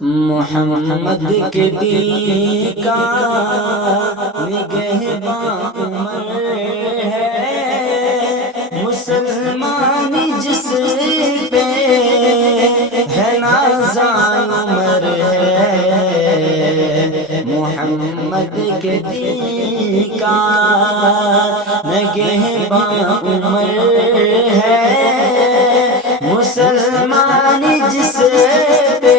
محمد کے دین کا نگہباں عمر ہے، مسلمان جس پہ ہے نازاں عمر ہے، محمد کے دین کا نگہباں عمر ہے، مسلمان جس پہ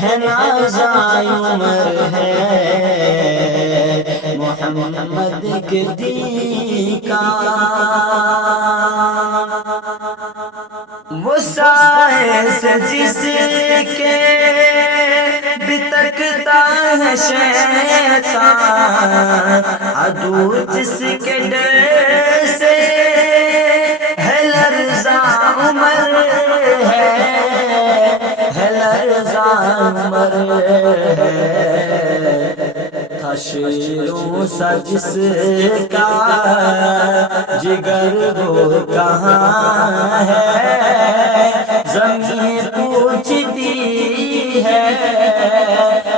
ہے نازاں عمر ہے، محمد کے دین کا وہ سائے سے جس کے بتکتا ہے شیطان، عدو جس کے ڈر سے ہے لرزاں عمر ہے لرزاں عمر ہے، تھا شیروں سا جس کا جگر وہ کہاں ہے، زمین پوچھتی ہے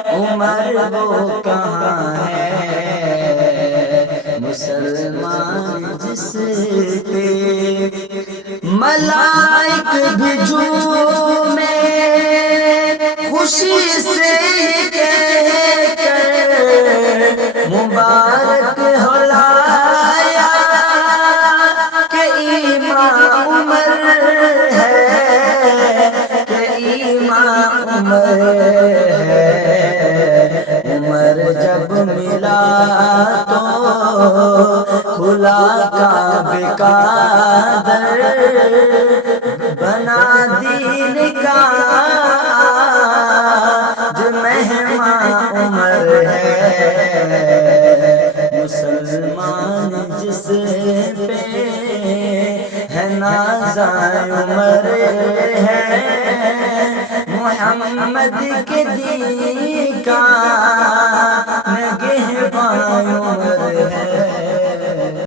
عمر وہ کہاں ہے، مسلمان جس پہ ملائک بھی جھومے خوشی سے کہہ کر مبارک ہو لایا کہ ایمان عمر ہے، کہ ایمان عمر ہے، عمر جب ملا تو کھلا کعبے کا در، بنا دین کا جو مہمان عمر ہے، مسلمان جس پہ ہے نازاں عمر ہے، محمد کے دین کا